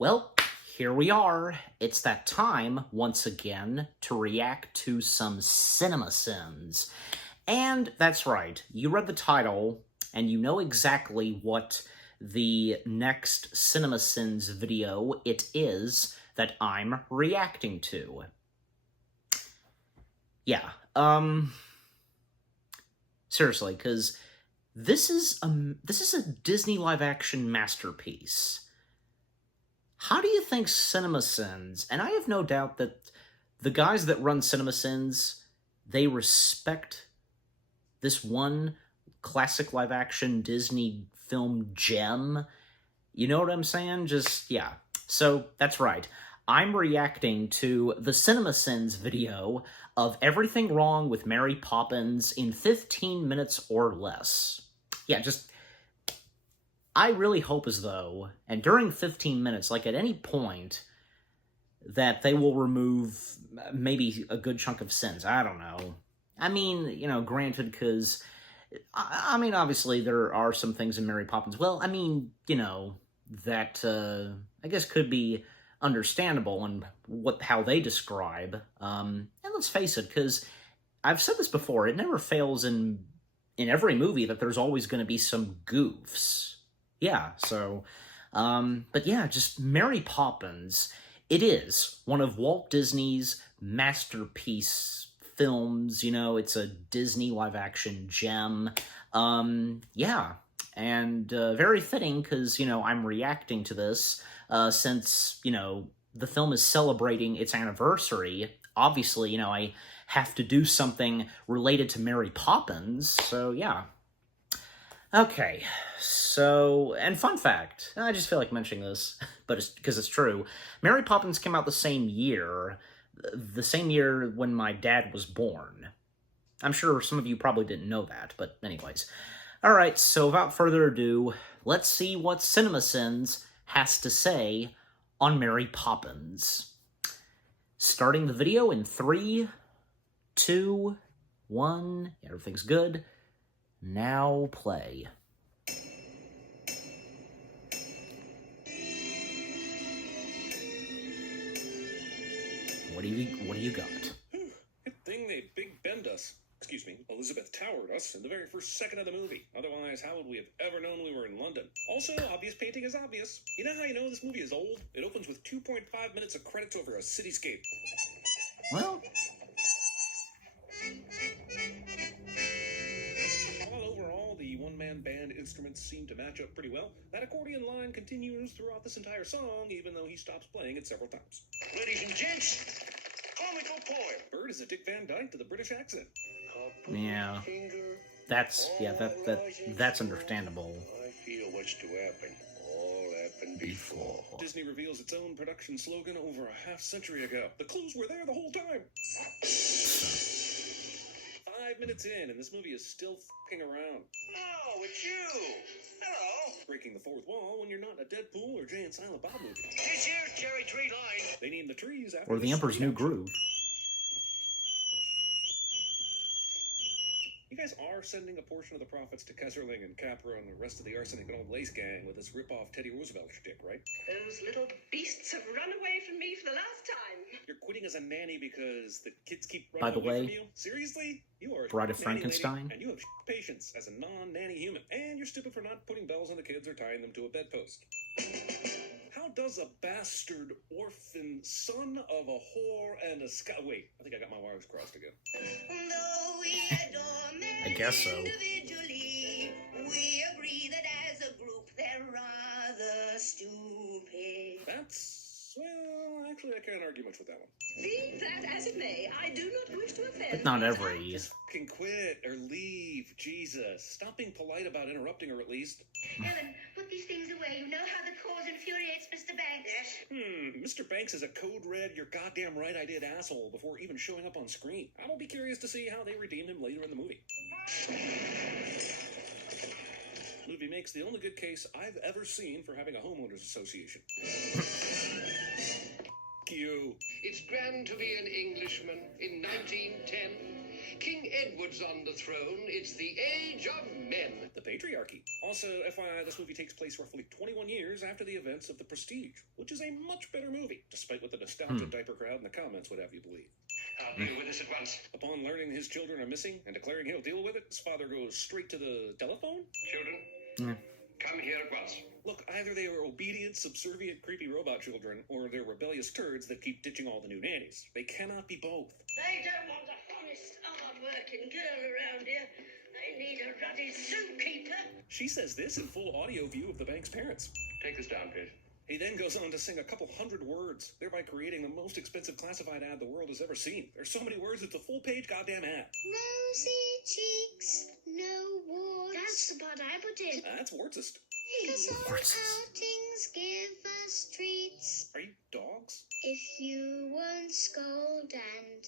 Well, here we are. It's that time, once again, to react to some CinemaSins. And that's right, you read the title, and you know exactly what the next CinemaSins video it is that I'm reacting to. Yeah, seriously, because this is a Disney live-action masterpiece. How do you think CinemaSins, and I have no doubt that the guys that run CinemaSins, they respect this one classic live-action Disney film gem? You know what I'm saying? Just, yeah. So, that's right. I'm reacting to the CinemaSins video of Everything Wrong with Mary Poppins in 15 minutes or less. Yeah, just... I really hope as though, and during 15 minutes, like at any point, that they will remove maybe a good chunk of sins. I don't know. I mean, you know, granted, because, I mean, obviously there are some things in Mary Poppins, well, I mean, you know, that, I guess could be understandable and how they describe. And let's face it, because I've said this before, it never fails in every movie that there's always going to be some goofs. Yeah, so, but yeah, just Mary Poppins, it is one of Walt Disney's masterpiece films, you know, it's a Disney live-action gem, yeah, and very fitting, because, you know, I'm reacting to this, since, you know, the film is celebrating its anniversary. Obviously, you know, I have to do something related to Mary Poppins, so yeah. Okay, so, and fun fact, I just feel like mentioning this, but it's because it's true. Mary Poppins came out the same year when my dad was born. I'm sure some of you probably didn't know that, but anyways. Alright, so without further ado, let's see what CinemaSins has to say on Mary Poppins. Starting the video in 3, 2, 1, everything's good. Now play. What do you got? Good thing they Big Bend us. Excuse me, Elizabeth Towered us in the very first second of the movie. Otherwise, how would we have ever known we were in London? Also, obvious painting is obvious. You know how you know this movie is old? It opens with 2.5 minutes of credits over a cityscape. Well, overall, the one-man band instruments seem to match up pretty well. That accordion line continues throughout this entire song, even though he stops playing it several times. Ladies and gents, comical poem. Bird is a Dick Van Dyke to the British accent. yeah, that's understandable. I feel what's to happen. All happened before. Disney reveals its own production slogan over a half-century ago. The clues were there the whole time. 5 minutes in, and this movie is still f***ing around. Oh, it's you. Hello. Breaking the fourth wall when you're not in a Deadpool or Jay and Silent Bob movie. This here cherry tree line. They named the trees after Or The Emperor's New Groove. You guys are sending a portion of the profits to Kesserling and Capra and the rest of the arsenic and old lace gang with this rip-off Teddy Roosevelt shtick, right? Those little beasts have run away from me for the last time. You're quitting as a nanny because the kids keep running By the away way, from you? Seriously? You are a Bride of nanny lady, Frankenstein? and you have patience as a non-nanny human. And you're stupid for not putting bells on the kids or tying them to a bedpost. How does a bastard orphan son of a whore and a wait, I think I got my wires crossed again. I guess so. Individually, we agree that as a group they're rather stupid. That's, well, actually I can't argue much with that one. Be that as it may, I do not wish to offend. But not every... Just fucking quit or leave, Jesus. Stop being polite about interrupting her at least. Ellen, put these things away. You know how the cause infuriates Mr. Banks. Yes. Mr. Banks is a code red, you're goddamn right I did asshole before even showing up on screen. I will be curious to see how they redeem him later in the movie. Movie makes the only good case I've ever seen for having a homeowners association. You. It's grand to be an Englishman in 1910. King Edward's on the throne. It's the age of men. The patriarchy. Also, FYI, this movie takes place roughly 21 years after the events of The Prestige, which is a much better movie, despite what the nostalgia diaper crowd in the comments would have you believe. I'll deal with this at once. Upon learning his children are missing and declaring he'll deal with it, his father goes straight to the telephone? Children, come here at once. Look, either they are obedient, subservient, creepy robot children, or they're rebellious turds that keep ditching all the new nannies. They cannot be both. They don't want a honest, hard-working girl around here. They need a ruddy zookeeper. She says this in full audio view of the bank's parents. Take this down, please. He then goes on to sing a couple hundred words, thereby creating the most expensive classified ad the world has ever seen. There's so many words, it's a full-page goddamn ad. Rosy cheeks, no warts. That's the part I put in. That's wartsist. Because all Warts. outings give us treats. Are you dogs? If you won't scold and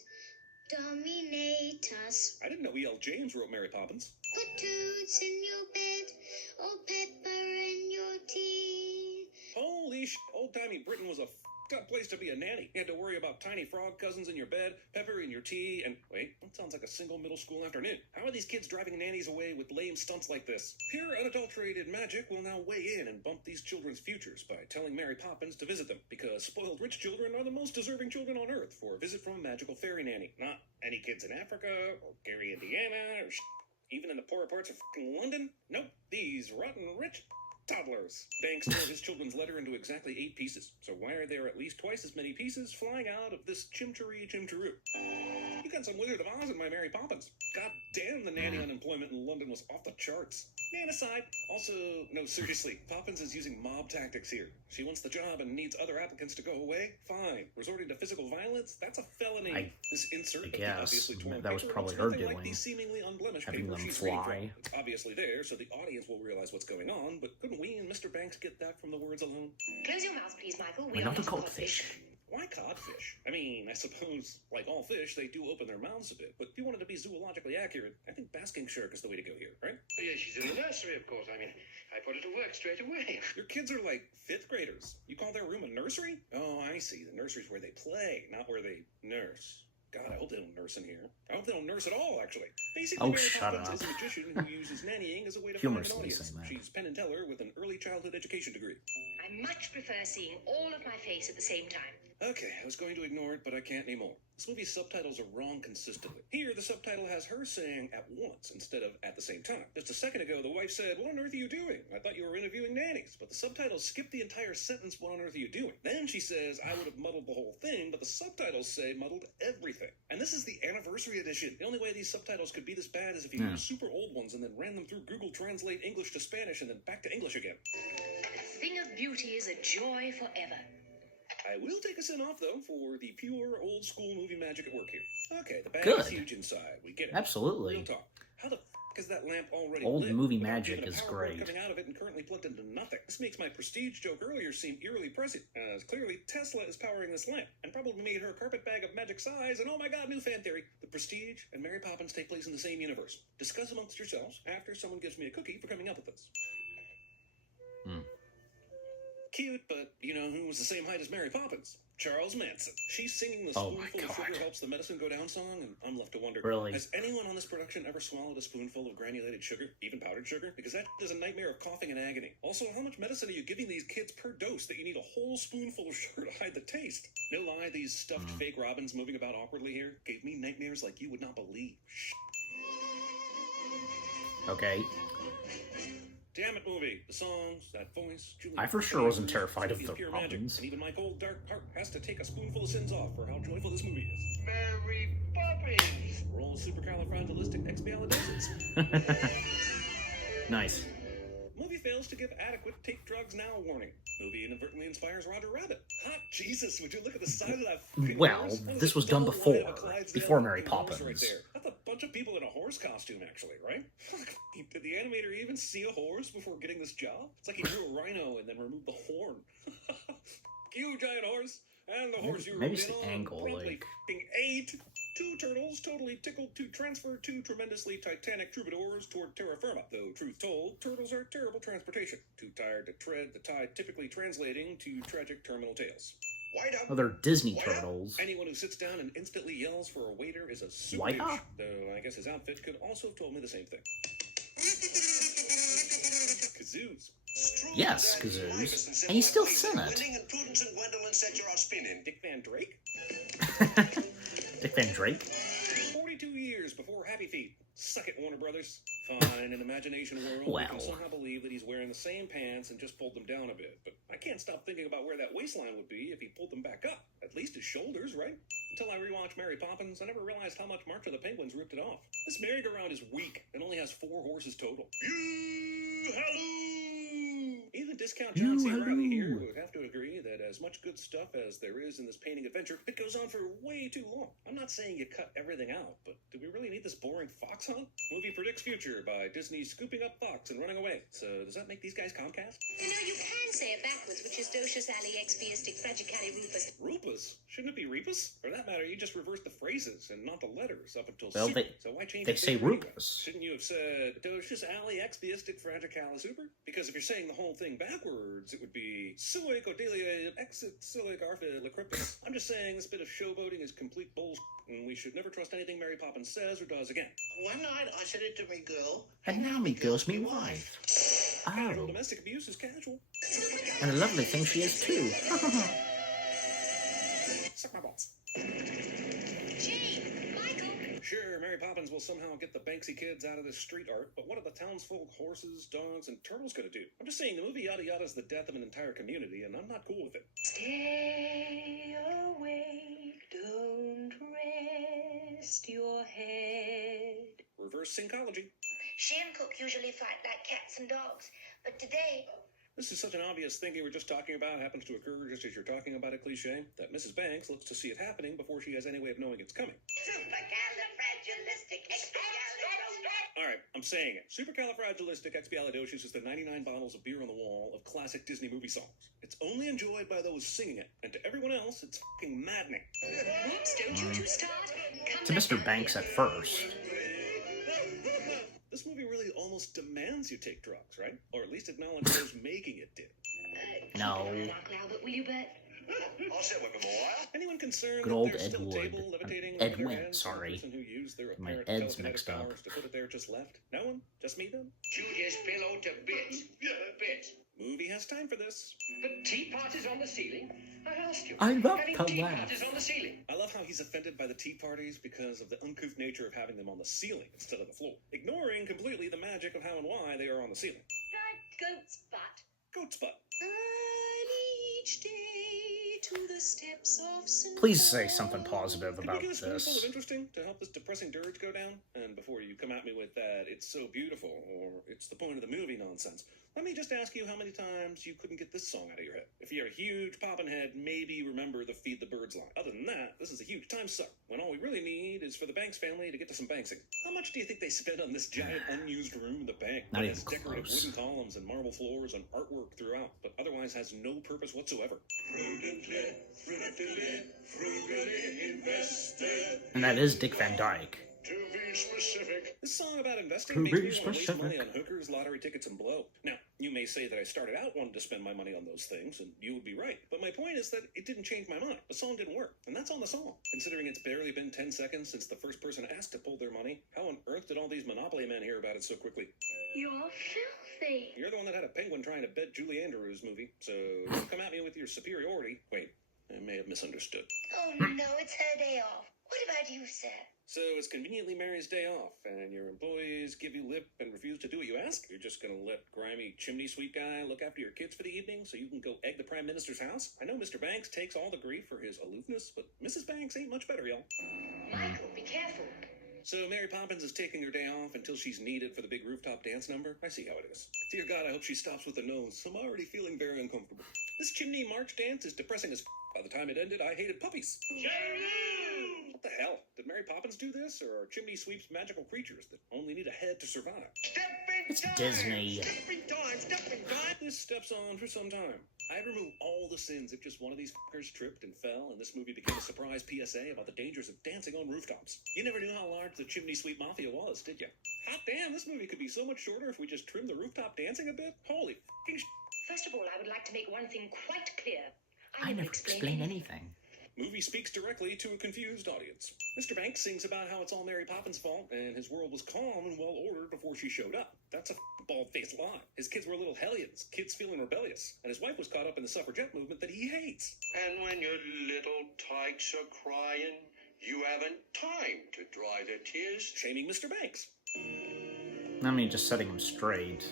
dominate us, I didn't know E.L. James wrote Mary Poppins. put toots in your bed or pepper in your tea. Holy sh! Old-timey Britain was a f***ed up place to be a nanny. You had to worry about tiny frog cousins in your bed, pepper in your tea, and wait, that sounds like a single middle school afternoon. How are these kids driving nannies away with lame stunts like this? Pure unadulterated magic will now weigh in and bump these children's futures by telling Mary Poppins to visit them, because spoiled rich children are the most deserving children on Earth for a visit from a magical fairy nanny. Not any kids in Africa, or Gary, Indiana, or even in the poorer parts of f***ing London. Nope, these rotten rich toddlers. Banks tore his children's letter into exactly 8 pieces. So why are there at least twice as many pieces flying out of this chimcheroo? You got some Wizard of Oz in my Mary Poppins. God damn, the nanny unemployment in London was off the charts. Man aside. Also, no, seriously, Poppins is using mob tactics here. She wants the job and needs other applicants to go away? Fine. Resorting to physical violence? That's a felony. This insert of the guess. obviously torn That was paper probably looks her nothing like doing. the seemingly unblemished Having paper them she's reading from. fly. It's obviously there, so the audience will realize what's going on, but couldn't we and Mr. Banks get that from the words alone? Close your mouth, please, Michael. Why We are not a not goldfish? Why codfish? I mean, I suppose, like all fish, they do open their mouths a bit, but if you wanted to be zoologically accurate, I think basking shark is the way to go here, right? Yeah, she's in the nursery, of course. I mean, I put her to work straight away. Your kids are like 5th graders. You call their room a nursery? Oh, I see. The nursery's where they play, not where they nurse. God, I hope they don't nurse in here. I hope they don't nurse at all, actually. Basically, Oh, Mary shut Poppins up. is a magician who uses nannying as a way to find an Humorously audience. saying that. She's Penn and Teller with an early childhood education degree. I much prefer seeing all of my face at the same time. Okay, I was going to ignore it, but I can't anymore. This movie's subtitles are wrong consistently. Here, the subtitle has her saying at once instead of at the same time. Just a second ago, the wife said, "What on earth are you doing? I thought you were interviewing nannies." But the subtitles skip the entire sentence, "What on earth are you doing?" Then she says, "I would have muddled the whole thing," but the subtitles say muddled everything. And this is the anniversary edition. The only way these subtitles could be this bad is if you used super old ones and then ran them through Google Translate English to Spanish and then back to English again. A thing of beauty is a joy forever. I will take a sin off, though, for the pure old-school movie magic at work here. Okay, the bag Good. is huge inside. We get it. Absolutely. Real talk. How the f*** is that lamp already Old lit? movie without magic even a is power cord great. coming out of it and currently plugged into nothing. This makes my Prestige joke earlier seem eerily prescient, as clearly Tesla is powering this lamp, and probably made her carpet bag of magic size, and oh my god, new fan theory. The Prestige and Mary Poppins take place in the same universe. Discuss amongst yourselves after someone gives me a cookie for coming up with this. Cute, but you know who was the same height as Mary Poppins? Charles Manson. She's singing the Oh my spoonful of sugar God. helps the medicine go down song, and I'm left to wonder, Really? has anyone on this production ever swallowed a spoonful of granulated sugar, even powdered sugar? Because that is a nightmare of coughing and agony. Also, how much medicine are you giving these kids per dose that you need a whole spoonful of sugar to hide the taste? No lie, these stuffed fake robins moving about awkwardly here gave me nightmares like you would not believe. Okay. Damn it, movie. The songs, that voice, Julie. I for sure wasn't terrified of Movie's the pure magic, Poppins. and even my cold, dark heart has to take a spoonful of sins off for how joyful this movie is. Mary Poppins! Roll supercalifragilisticexpialidocious. Nice. Movie fails to give adequate take drugs now warning. Movie inadvertently inspires Roger Rabbit. Hot Jesus, would you look at the size of that fucking Well, horse? What is this it, was done double before- line of a Clydesdale before Mary fucking horse Poppins. Right there. That's a bunch of people in a horse costume, actually, right? Fuck, did the animator even see a horse before getting this job? It's like he drew a rhino and then removed the horn. You giant horse, and the horse you Maybe rode it's in the on angle, promptly like- f***ing ate. 2 turtles totally tickled to transfer 2 tremendously titanic troubadours toward terra firma. Though, truth told, turtles are terrible transportation. Too tired to tread the tide, typically translating to tragic terminal tales. White up. Oh, they're Disney What? turtles. Anyone who sits down and instantly yells for a waiter is a super Why douche. not? Though I guess his outfit could also have told me the same thing. Kazoos. Yes, Kazoos. And he's still Senate. And Prudence and Gwendolyn said you're out spinning. Dick Van Drake? Dick Van Drake? 42 years before Happy Feet. Suck it, Warner Brothers. Fine, in Imagination World, we can Well. somehow believe that he's wearing the same pants and just pulled them down a bit. But I can't stop thinking about where that waistline would be if he pulled them back up. At least his shoulders, right? Until I rewatched Mary Poppins, I never realized how much March of the Penguins ripped it off. This merry-go-round is weak and only has 4 horses total. Even discount John C. Reilly here would have to agree that as much good stuff as there is in this painting adventure, it goes on for way too long. I'm not saying you cut everything out, but do we really need this boring fox hunt? Movie predicts future by Disney scooping up fox and running away. So does that make these guys Comcast? You know, you can say it backwards, which is Docious Ali Expiastic Fragicali Rufus. Rupus? Shouldn't it be Rebus? For that matter, you just reversed the phrases and not the letters up until Well, super. So why change they it say there anyway? Rupus. Shouldn't you have said Docious Ali Expiastic Fragicali Super? Because if you're saying the whole thing backwards, it would be Suic Odelia Exit Suic Arfa Lacryptus. I'm just saying this bit of showboating is complete bullshit, and we should never trust anything Mary Poppins says or does again. One night I said it to me girl. And now me girl's me wife. Casual Oh. domestic abuse is casual. And a lovely thing she is, too. Suck my balls. Gee, Michael. Sure, Mary Poppins will somehow get the Banksy kids out of this street art, but what are the townsfolk, horses, dogs, and turtles gonna do? I'm just saying the movie Yada Yada is the death of an entire community, and I'm not cool with it. Stay awake, don't rest your head. Reverse syncology. She and Cook usually fight like cats and dogs, but today, This is such an obvious thing you were just talking about happens to occur just as you're talking about a cliche, that Mrs. Banks looks to see it happening before she has any way of knowing it's coming. supercalifragilistic. Alright, I'm saying it. Supercalifragilisticexpialidocious is the 99 bottles of beer on the wall of classic Disney movie songs. It's only enjoyed by those singing it, and to everyone else, it's fucking maddening. Whoops, don't you two start? Come To back Mr. down. Banks at first. This movie really almost demands you take drugs, right? Or at least acknowledge those making it did. No. Keep it up, Uncle Albert, will you, Bert? I'll sit with him a while. Anyone concerned Good that old there's still a Ed table Wood. levitating Ed over their Wynn, heads, sorry. the person who used their My apparent Ed's telekinetic mixed up. powers to put it there just left? No one? Just me then? Chew his pillow to bits. Bits. Movie has time for this. But tea parties on the ceiling? I asked you. I love Having to tea laugh. parties on the ceiling. I love how he's offended by the tea parties because of the uncouth nature of having them on the ceiling instead of the floor, ignoring completely the magic of how and why they are on the ceiling. Right, goat's butt. Goat's butt. Early each day to the steps of St. Please say something positive Could about we get a spoonful of this. interesting to help this depressing dirge go down? And before you come at me with that, it's so beautiful, or it's the point of the movie nonsense, let me just ask you how many times you couldn't get this song out of your head. If you're a huge Poppin' head, maybe remember the Feed the Birds line. Other than that, this is a huge time suck, when all we really need is for the Banks family to get to some Banksing. How much do you think they spent on this giant unused room in the bank Not that even has decorative close. wooden columns and marble floors and artwork throughout, but otherwise has no purpose whatsoever? And that is Dick Van Dyke. To be specific. This song about investing To makes be me want to waste specific. money on hookers, lottery tickets, and blow. Now, you may say that I started out wanting to spend my money on those things, and you would be right. But my point is that it didn't change my mind. The song didn't work, and that's on the song. Considering it's barely been 10 seconds since the first person asked to pull their money, how on earth did all these Monopoly men hear about it so quickly? You're filthy. You're the one that had a penguin trying to bet Julie Andrews movie, so don't come at me with your superiority. Wait, I may have misunderstood. Oh no, it's her day off. What about you, sir? So it's conveniently Mary's day off, and your employees give you lip and refuse to do what you ask? You're just gonna let grimy chimney sweep guy look after your kids for the evening so you can go egg the Prime Minister's house? I know Mr. Banks takes all the grief for his aloofness, but Mrs. Banks ain't much better, y'all. Michael, be careful. So Mary Poppins is taking her day off until she's needed for the big rooftop dance number? I see how it is. Dear God, I hope she stops with the nose. I'm already feeling very uncomfortable. This chimney march dance is depressing as f***. By the time it ended, I hated puppies. What the hell? Did Mary Poppins do this, or are chimney sweeps magical creatures that only need a head to survive? It's Disney. This steps on for some time. I'd remove all the sins if just one of these fuckers tripped and fell, and this movie became a surprise PSA about the dangers of dancing on rooftops. You never knew how large the chimney sweep mafia was, did you? Hot damn, this movie could be so much shorter if we just trimmed the rooftop dancing a bit. Holy fucking sh**. First of all, I would like to make one thing quite clear. I never explain anything. Movie speaks directly to a confused audience. Mr. Banks sings about how it's all Mary Poppins' fault, and his world was calm and well-ordered before she showed up. That's a bald-faced lie. His kids were little hellions, kids feeling rebellious, and his wife was caught up in the suffragette movement that he hates. And when your little tykes are crying, you haven't time to dry their tears. Shaming Mr. Banks. I mean, just setting him straight.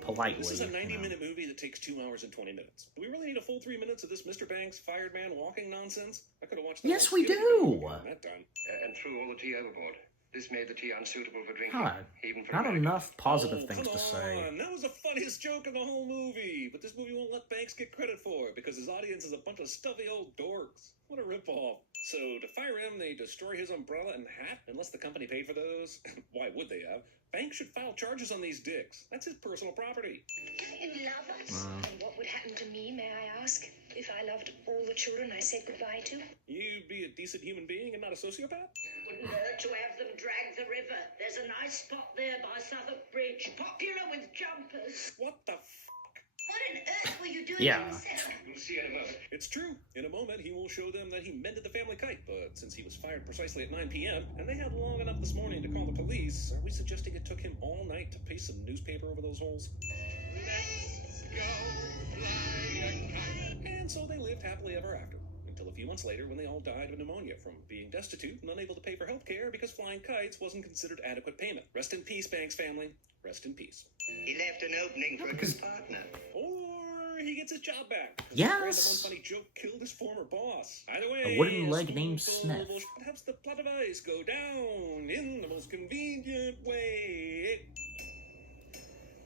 Politely. This is a 90-minute movie that takes 2 hours and 20 minutes. Do we really need a full 3 minutes of this Mr. Banks, fired man walking nonsense? I could have watched that. Yes, we do! That time. And threw all the tea overboard. This made the tea unsuitable for drinking. God, even for not Americans. enough positive Oh, things come to say. on. That was the funniest joke in the whole movie. But this movie won't let Banks get credit for it because his audience is a bunch of stuffy old dorks. What a ripoff. So to fire him, they destroy his umbrella and hat, unless the company paid for those. Why would they have? Banks should file charges on these dicks. That's his personal property. You love us. And what would happen to me, may I ask, if I loved all the children I said goodbye to? You'd be a decent human being and not a sociopath? Wouldn't hurt to have them drag the river. There's a nice spot there by Southwark Bridge, popular with jumpers. What the What on earth were you doing Yeah. in the cellar? We'll see in a moment. It's true. In a moment, he will show them that he mended the family kite, but since he was fired precisely at 9 p.m., and they had long enough this morning to call the police, are we suggesting it took him all night to paste some newspaper over those holes? Let's go fly a kite. And so they lived happily ever after, until a few months later when they all died of pneumonia from being destitute and unable to pay for health care because flying kites wasn't considered adequate payment. Rest in peace, Banks family. Rest in peace. He left an opening for a good partner. Or he gets his job back. 'cause Yes. a random unfunny joke killed his former boss. Either way, A wooden leg named spoonful Smith. will helps the plot device go down in the most convenient way.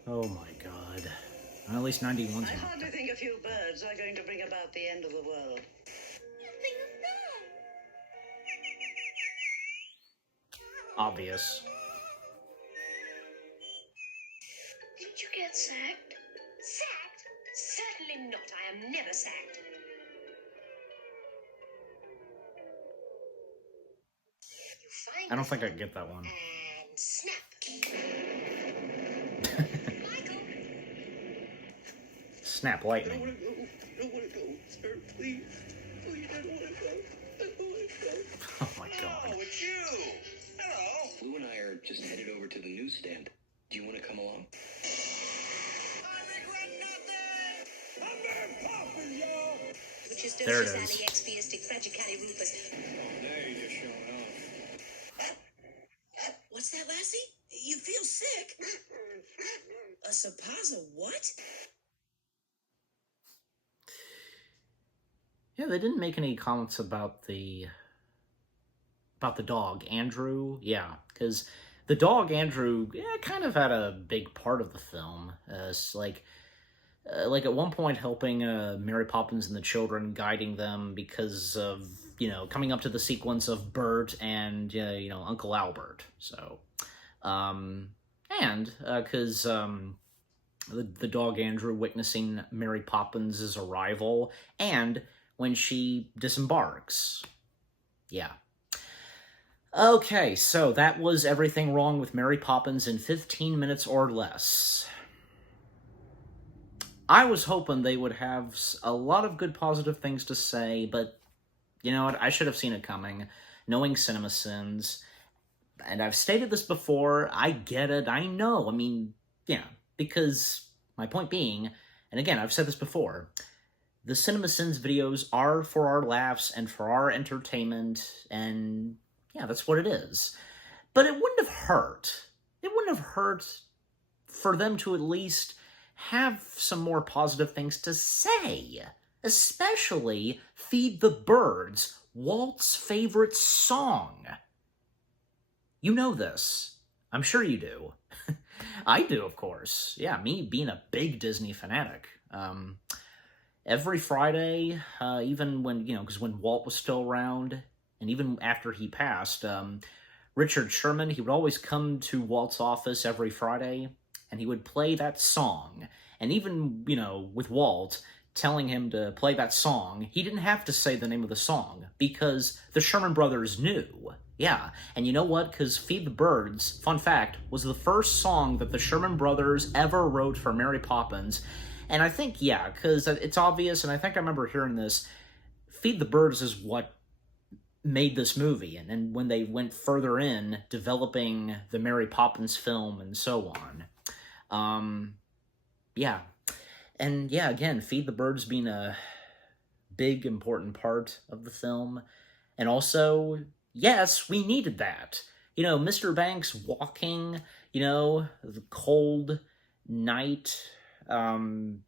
Oh my god. Well, at least 91's I not hardly think a few birds are going to bring about the end of the world. Nothing of that. obvious. Did you get sacked? Sacked? Certainly not. I am never sacked. You find I don't think I the get that one. and snap. Michael. Snap I don't lightning. want to go. I don't want to go. Sir, please. Please, I don't want to go. I don't want to go. Oh my god. Oh, it's you. Hello. Lou and I are just headed over to the newsstand. Do you want to come along? I regret nothing. I'm Mary Poppins, y'all. Which is There it Docious is. Ali Expiastic Fragicali Rufus. Oh, now you're just showing off. What's that, Lassie? You feel sick? A suppository what? Yeah, they didn't make any comments about the dog, Andrew. Yeah, because the dog, Andrew, kind of had a big part of the film. It's like at one point helping Mary Poppins and the children, guiding them because of, coming up to the sequence of Bert and, Uncle Albert. So, and because the dog, Andrew, witnessing Mary Poppins' arrival, and when she disembarks. Yeah. Okay, so that was everything wrong with Mary Poppins in 15 minutes or less. I was hoping they would have a lot of good positive things to say, but you know what? I should have seen it coming, knowing CinemaSins. And I've stated this before, I get it, I know. I mean, because my point being, and again, I've said this before, the CinemaSins videos are for our laughs and for our entertainment, and yeah, that's what it is. But it wouldn't have hurt. It wouldn't have hurt for them to at least have some more positive things to say. Especially Feed the Birds, Walt's favorite song. You know this. I'm sure you do. I do, of course. Yeah, me being a big Disney fanatic. Every Friday, even when, because when Walt was still around, and even after he passed, Richard Sherman, he would always come to Walt's office every Friday, and he would play that song. And even, with Walt telling him to play that song, he didn't have to say the name of the song, because the Sherman Brothers knew. Yeah, and you know what? Because Feed the Birds, fun fact, was the first song that the Sherman Brothers ever wrote for Mary Poppins, And I think, yeah, because it's obvious, and I think I remember hearing this, Feed the Birds is what made this movie, and then when they went further in developing the Mary Poppins film and so on. Yeah. And yeah, again, Feed the Birds being a big, important part of the film. And also, yes, we needed that. Mr. Banks walking, the cold night, on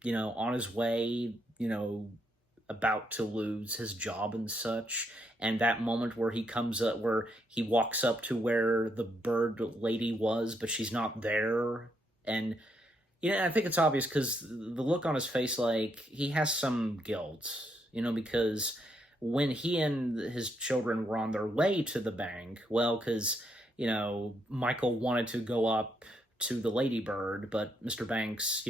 his way, about to lose his job and such. And that moment where where he walks up to where the bird lady was, but she's not there. And, I think it's obvious because the look on his face, like, he has some guilt, because when he and his children were on their way to the bank, well, because, Michael wanted to go up to the ladybird, but Mr. Banks,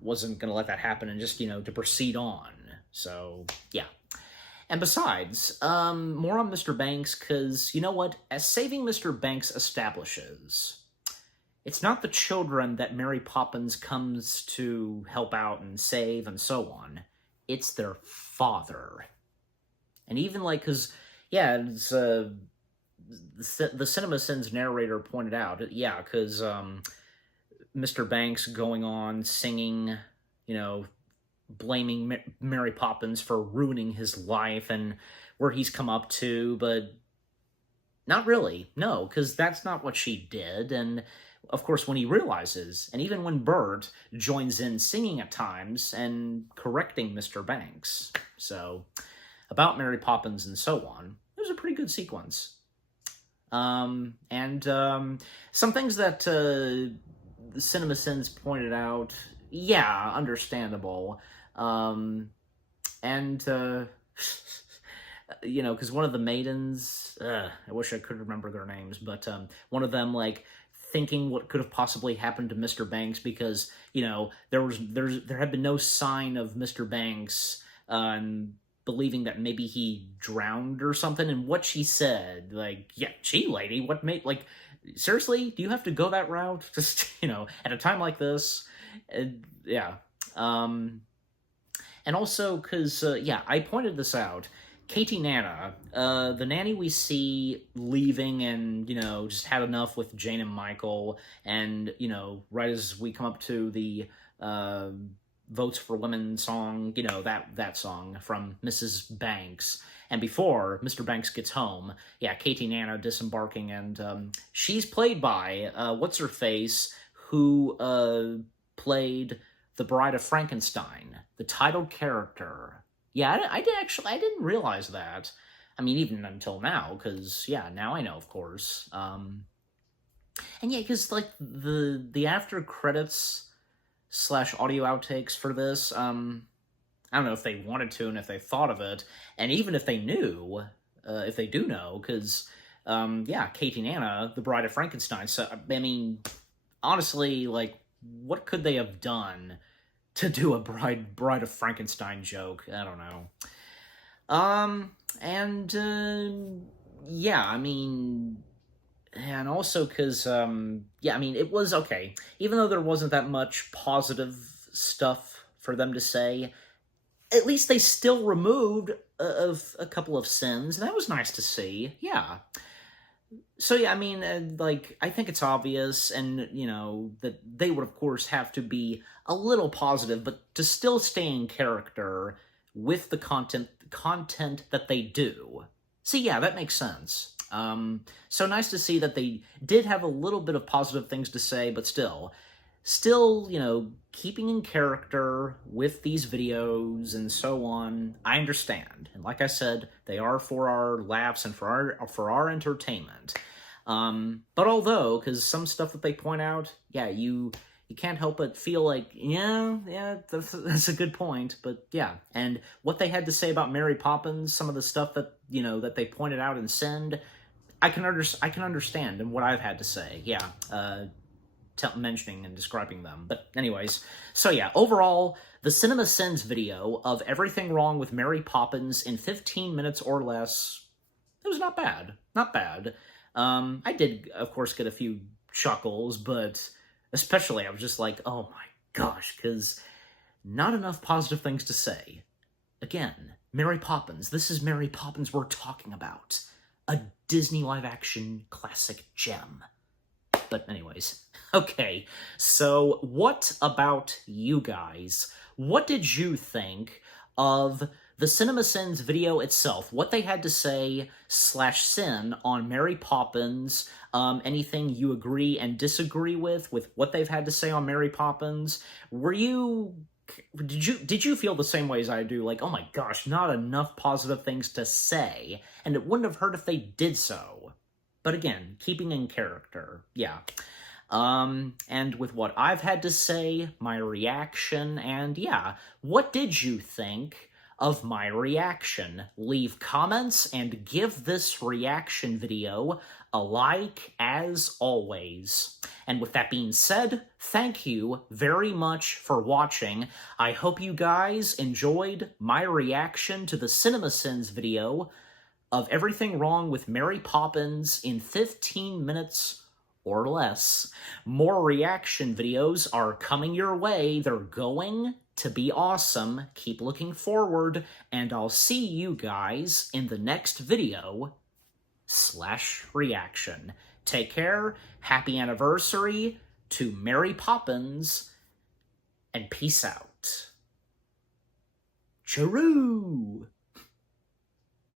wasn't going to let that happen and just, to proceed on. So, yeah. And besides, more on Mr. Banks, because, you know what? As Saving Mr. Banks establishes, it's not the children that Mary Poppins comes to help out and save and so on. It's their father. And even, like, because, yeah, it's, the CinemaSins narrator pointed out, yeah, because Mr. Banks going on singing, blaming Mary Poppins for ruining his life and where he's come up to, but not really, no, because that's not what she did. And of course, when he realizes, and even when Bert joins in singing at times and correcting Mr. Banks, so about Mary Poppins and so on, it was a pretty good sequence. And some things that the CinemaSins pointed out, yeah, understandable. Because one of the maidens, I wish I could remember their names, but one of them, like, thinking what could have possibly happened to Mr. Banks because, there had been no sign of Mr. Banks, believing that maybe he drowned or something, and what she said, like, yeah, gee, lady, what made, like, seriously, do you have to go that route? Just, at a time like this? Yeah. And also, because, yeah, I pointed this out, Katie Nana, the nanny we see leaving and, just had enough with Jane and Michael, and, right as we come up to the Votes for Women song, that song from Mrs. Banks, and before Mr. Banks gets home, yeah, Katie Nana disembarking, and she's played by, what's-her-face, who played the Bride of Frankenstein, the title character. Yeah, I didn't realize that. I mean, even until now, because, yeah, now I know, of course. And yeah, because, like, the after credits / audio outtakes for this, I don't know if they wanted to and if they thought of it, and even if they knew, if they do know, because, yeah, Katie Nana, the Bride of Frankenstein, so, I mean, honestly, like, what could they have done to do a Bride of Frankenstein joke? I don't know. Yeah, I mean, and also because, yeah, I mean, it was okay. Even though there wasn't that much positive stuff for them to say, at least they still removed a couple of sins, and that was nice to see, yeah. So, yeah, I mean, like, I think it's obvious, and, that they would, of course, have to be a little positive, but to still stay in character with the content that they do. So, yeah, that makes sense. So nice to see that they did have a little bit of positive things to say, but still, keeping in character with these videos and so on. I understand. And like I said, they are for our laughs and for our entertainment. But although, because some stuff that they point out, yeah, you can't help but feel like, yeah, that's a good point, but yeah. And what they had to say about Mary Poppins, some of the stuff that, that they pointed out and send, I can understand, and what I've had to say, yeah, mentioning and describing them. But anyways, so yeah, overall, the CinemaSins video of everything wrong with Mary Poppins in 15 minutes or less, it was not bad. Not bad. I did, of course, get a few chuckles, but especially I was just like, oh my gosh, because not enough positive things to say. Again, Mary Poppins. This is Mary Poppins we're talking about. A Disney live-action classic gem. But anyways, okay, so what about you guys? What did you think of the CinemaSins video itself? What they had to say /sin on Mary Poppins? Anything you agree and disagree with what they've had to say on Mary Poppins? Did you feel the same way as I do? Like, oh my gosh, not enough positive things to say, and it wouldn't have hurt if they did so. But again, keeping in character, yeah. And with what I've had to say, my reaction, and yeah, what did you think of my reaction? Leave comments and give this reaction video a like as always. And with that being said, thank you very much for watching. I hope you guys enjoyed my reaction to the CinemaSins video of everything wrong with Mary Poppins in 15 minutes or less. More reaction videos are coming your way. They're going to be awesome. Keep looking forward, and I'll see you guys in the next video /reaction. Take care, happy anniversary to Mary Poppins, and peace out. Chiroo!